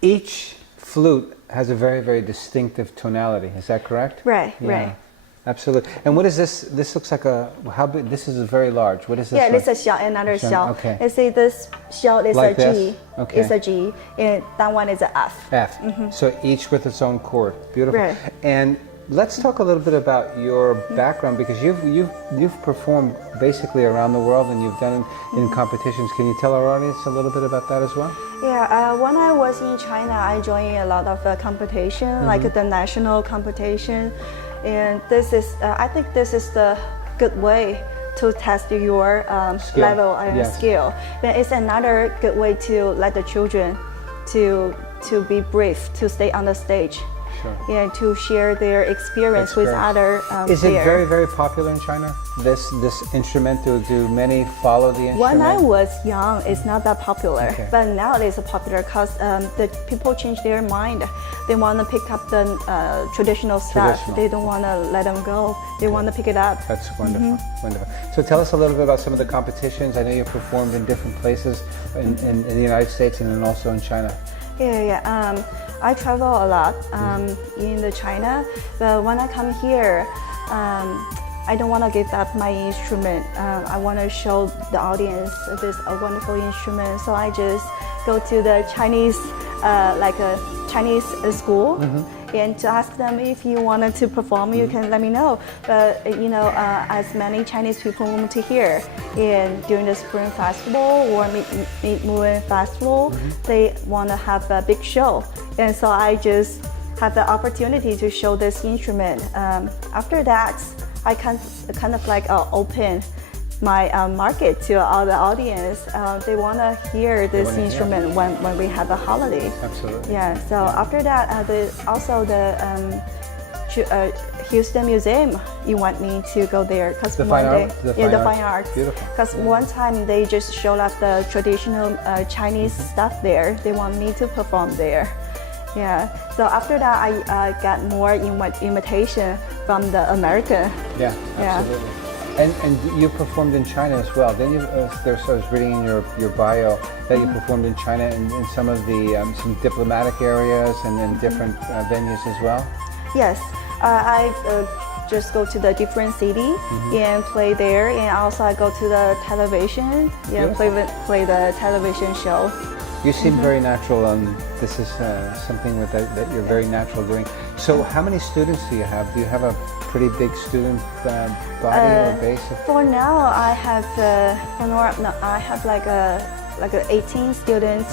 Each flute has a very, very distinctive tonality. Is that correct? Right, Yeah. right. Absolutely. And what is this? This looks like how big? This is very large. What is this? Yeah, like? this is xiao, another xiao. Okay. You see this xiao is Like a G. this? Okay. It's a G, and that one is a F. F. So each with its own chord. Beautiful. Right. And let's talk a little bit about your background, because you've performed basically around the world, and you've done in competitions. Can you tell our audience a little bit about that as well? Yeah, when I was in China, I joined a lot of competition, like the national competition, and this is I think this is the good way to test your level and skill. But it's another good way to let the children to be brave, to stay on the stage. Sure. Yeah, to share their experience with other Is it very, very popular in China? This instrument, do many follow the instrument? When I was young, it's not that popular, Okay. but now it is popular because the people change their mind. They want to pick up the traditional stuff. They don't want to let them go. They want to pick it up. That's wonderful, wonderful. So tell us a little bit about some of the competitions. I know you performed in different places in the United States and then also in China. Yeah. I travel a lot in China, but when I come here, I don't want to give up my instrument. I want to show the audience this a wonderful instrument. So I just go to the Chinese, like a Chinese school, and to ask them if you wanted to perform, you can let me know. But as many Chinese people want to hear, and during the Spring Festival or Mid-Moon Festival, they want to have a big show, and so I just have the opportunity to show this instrument. After that, I kind of like open my market to all the audience. They want to hear this instrument when we have a holiday. Absolutely. Yeah. So after that, the Houston Museum, you want me to go there because The one fine day, art? the fine arts. Beautiful. Because one time they just showed up the traditional Chinese stuff there. They want me to perform there. Yeah. So after that, I got more invitation from the American. Yeah, absolutely. And you performed in China as well. Then I was reading in your bio that you performed in China in some of the some diplomatic areas and in different venues as well. Yes, I just go to the different city and play there, and also I go to the television and play the television show. You seem very natural, and this is something that you're very natural doing. So how many students do you have? Do you have a pretty big student body or base? For now, I have like 18 students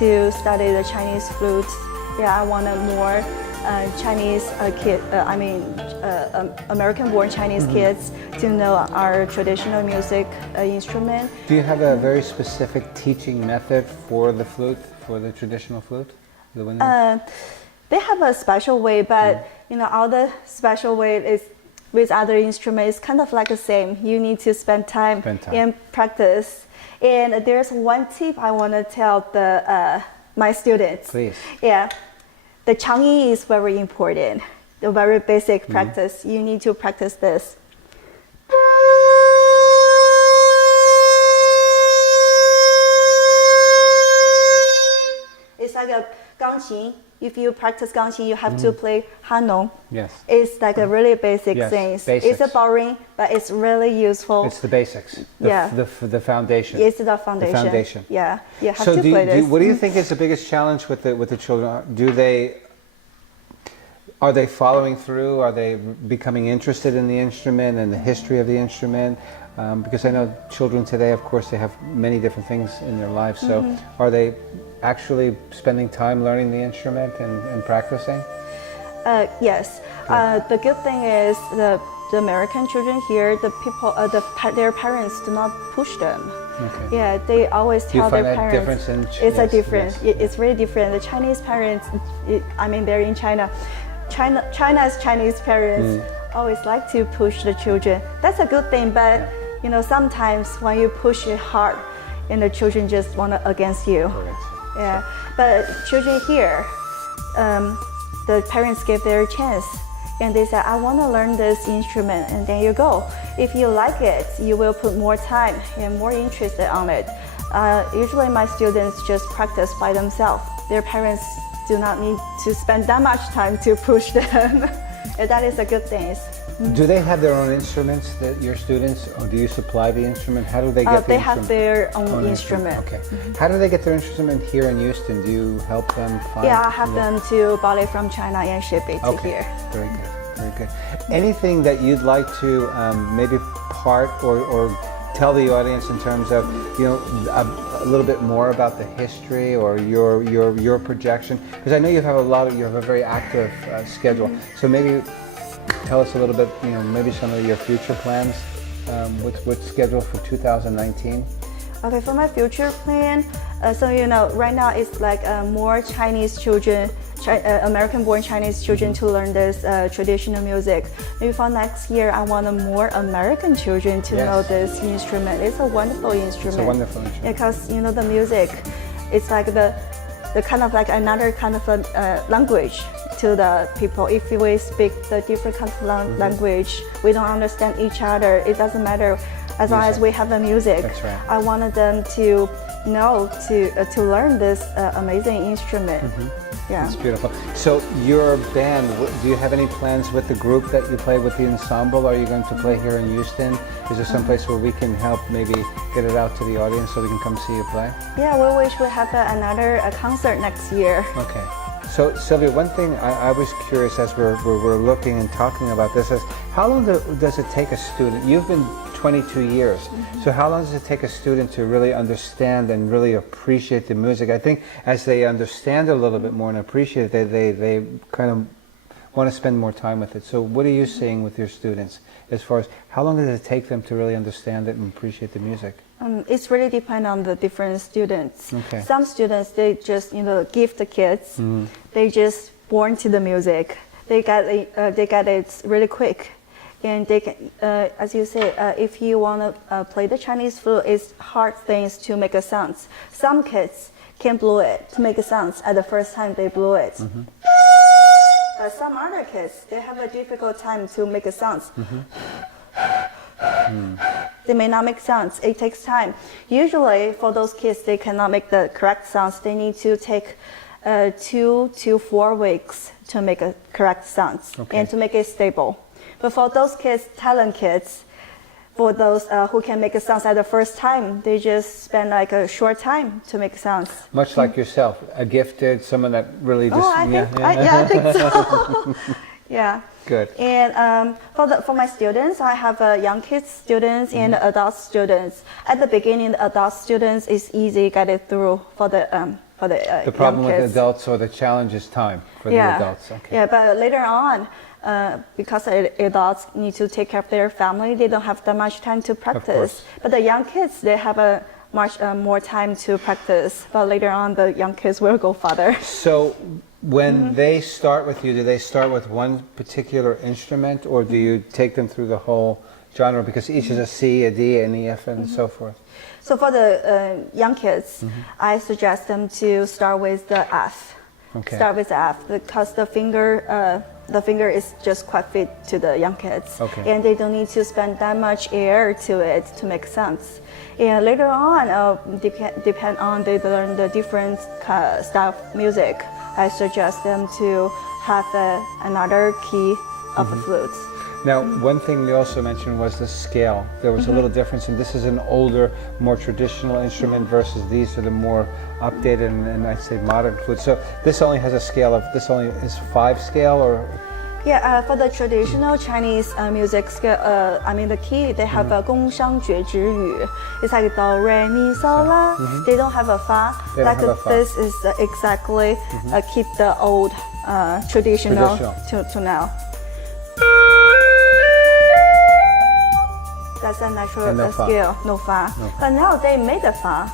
to study the Chinese flute. Yeah, I want more Chinese American-born Chinese kids to know our traditional music instrument. Do you have a very specific teaching method for the flute, for the traditional flute? The one they have a special way, but all the special way is with other instruments kind of like the same. You need to spend time and practice. And there's one tip I want to tell my students. Please. Yeah. The changyi is very important. The very basic practice. You need to practice this. It's like a gangqin. If you practice gangqin, you have to play hanong. Yes. It's like a really basic thing. It's a boring, but it's really useful. It's the basics. The foundation. It's the foundation. The foundation. Yeah. You have to play this. What do you think is the biggest challenge with the children? Are they following through? Are they becoming interested in the instrument and the history of the instrument? Because I know children today, of course, they have many different things in their lives. So are they actually spending time learning the instrument and practicing? Yes. The good thing is the American children here, their parents do not push them. Okay. Yeah, they always tell their parents. Difference in it's a difference. Yes. It's really different. The Chinese parents, they're in China. China's Chinese parents always like to push the children. That's a good thing, but sometimes when you push it hard, and the children just want to against you. Correct. Yeah, but children here, the parents give their chance, and they say, I want to learn this instrument, and then you go. If you like it, you will put more time and more interest on it. Usually my students just practice by themselves. their parents do not need to spend that much time to push them. And that is a good thing. Do they have their own instruments, your students, or do you supply the instrument? How do they get the they instrument? have their own instrument. Okay. How do they get their instrument here in Houston? Do you help them find? Yeah, I have them to buy it from China and ship it to here. Very good, very good. Anything that you'd like to maybe part or tell the audience in terms of, a little bit more about the history or your projection? Because I know you have a very active schedule. So maybe tell us a little bit, maybe some of your future plans. What's scheduled for 2019? Okay, for my future plan, right now it's like more Chinese children, American-born Chinese children to learn this traditional music. Maybe for next year, I want more American children to know this instrument. It's a wonderful instrument. It's a wonderful instrument. Because the music, it's like the kind of like another kind of language to the people. If we speak the different kind of language, we don't understand each other. It doesn't matter as long as we have the music. That's right. I wanted them to know to learn this amazing instrument. Yeah. It's beautiful. So your band, do you have any plans with the group that you play with, the ensemble? Are you going to play here in Houston? Is there some place where we can help maybe get it out to the audience so we can come see you play? Yeah, we wish we have another concert next year. Okay. So Sylvia, one thing I was curious as we're looking and talking about this is, how long does it take a student? You've been 22 years. So how long does it take a student to really understand and really appreciate the music? I think as they understand a little bit more and appreciate it, they kind of want to spend more time with it. So what are you seeing with your students as far as how long does it take them to really understand it and appreciate the music? It's really depend on the different students. Okay. Some students, they just give the kids. They just born to the music. They get it really quick. And they can, as you say, if you want to play the Chinese flute, it's hard things to make a sounds. Some kids can blow it to make a sounds at the first time they blow it. But some other kids, they have a difficult time to make a sounds. They may not make sounds. It takes time. Usually, for those kids, they cannot make the correct sounds. They need to take 2 to 4 weeks to make a correct sounds and to make it stable. But for those kids, talent kids, for those who can make a sounds at the first time, they just spend like a short time to make sounds. Much like yourself, a gifted, someone that really just... I think so. Yeah. Good. And for my students, I have young kids students and adult students. At the beginning, the adult students is easy get it through for the problem young kids. with adults or the challenge is time for the adults. Okay. Yeah, but later on, because adults need to take care of their family, they don't have that much time to practice. But the young kids, they have a much more time to practice. But later on, the young kids will go further. So when they start with you, do they start with one particular instrument, or do you take them through the whole genre? Because each is a C, a D, an E, F, and so forth. So for the young kids, I suggest them to start with the F. Okay. Start with F because the finger is just quite fit to the young kids. Okay. And they don't need to spend that much air to it to make sounds. And later on, depend on they learn the different style of music. I suggest them to have another key of the flute. Now, one thing we also mentioned was the scale. There was a little difference, and this is an older, more traditional instrument versus these are the more updated and I'd say modern flutes. So this only has a scale of, this only is 5 scale, or? Yeah, for the traditional Chinese music scale, I mean the key, they have a 宫商角徵羽. It's like do, re, mi, sol, la. They don't have a fa. They don't have a fa. This is exactly keep the old traditional to now. That's a natural scale, no fa. But now they made a fa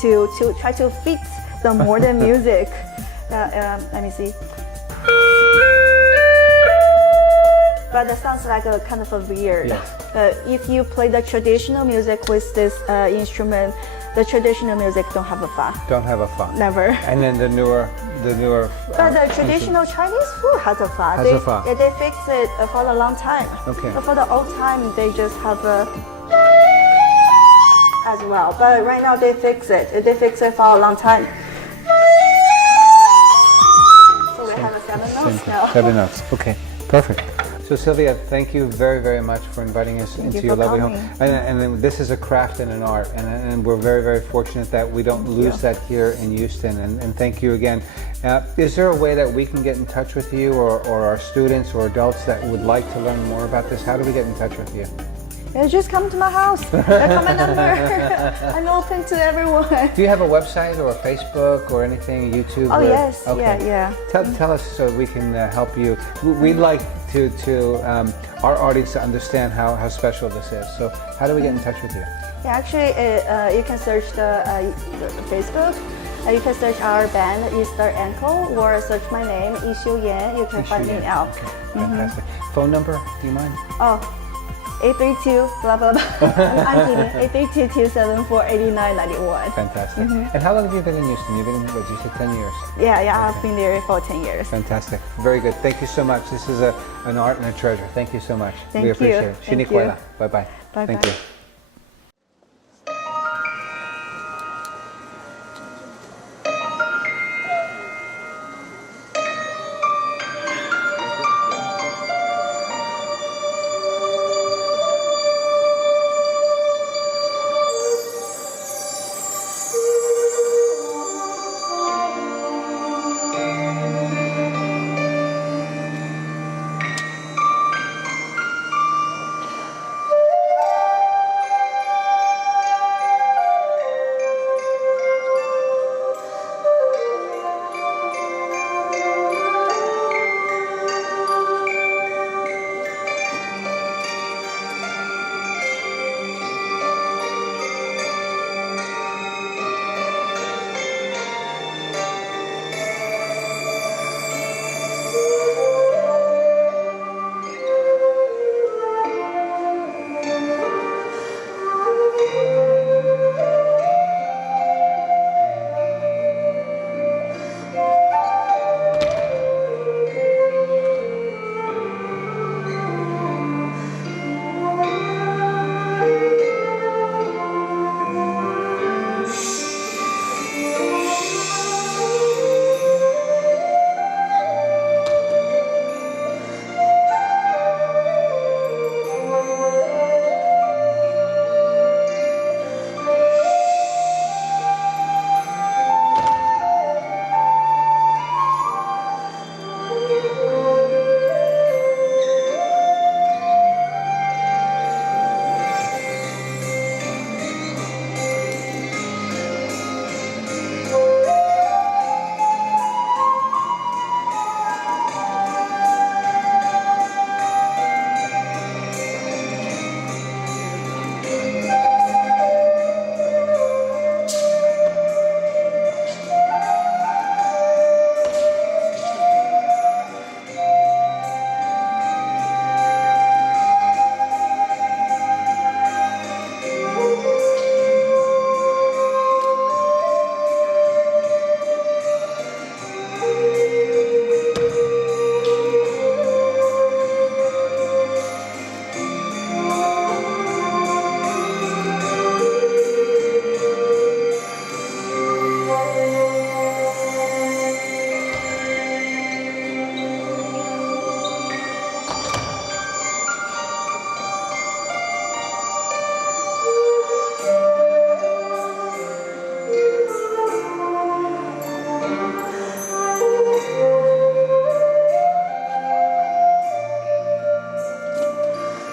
to try to fit the modern music. Let me see. But it sounds like a kind of a weird. Yes. If you play the traditional music with this instrument, the traditional music don't have a fa. Don't have a fa. Never. And then the newer. But the traditional Chinese flute has a fa. Has a fa. Yeah, they fix it for a long time. Okay. But for the old time, they just have a as well. But right now they fix it. They fix it for a long time. 7 notes. Okay, perfect. So Sylvia, thank you very, very much for inviting us into your lovely home. And then this is a craft and an art, and we're very, very fortunate that we don't lose that here in Houston. And thank you again. Is there a way that we can get in touch with you, or our students or adults that would like to learn more about this? How do we get in touch with you? Just come to my house. Call my number. I'm open to everyone. Do you have a website or a Facebook or anything, YouTube? Oh, yes. Okay. Yeah. Tell us so we can help you. We'd like to our audience to understand how special this is. So how do we get in touch with you? Yeah, actually, you can search the Facebook. You can search our band, Easter Ankle, or search my name, Yixiu. You can find me out. Okay. Fantastic. Phone number? Do you mind? Oh. 832 blah blah blah. I'm kidding. 832-274-8991. Fantastic. And how long have you been in Houston? You've been in, what, you said 10 years? Yeah, I've been there for 10 years. Fantastic. Very good. Thank you so much. This is an art and a treasure. Thank you so much. Thank we appreciate you. it. Thank Shinikwela. you. Bye-bye. Bye-bye. Thank you.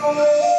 Thank you.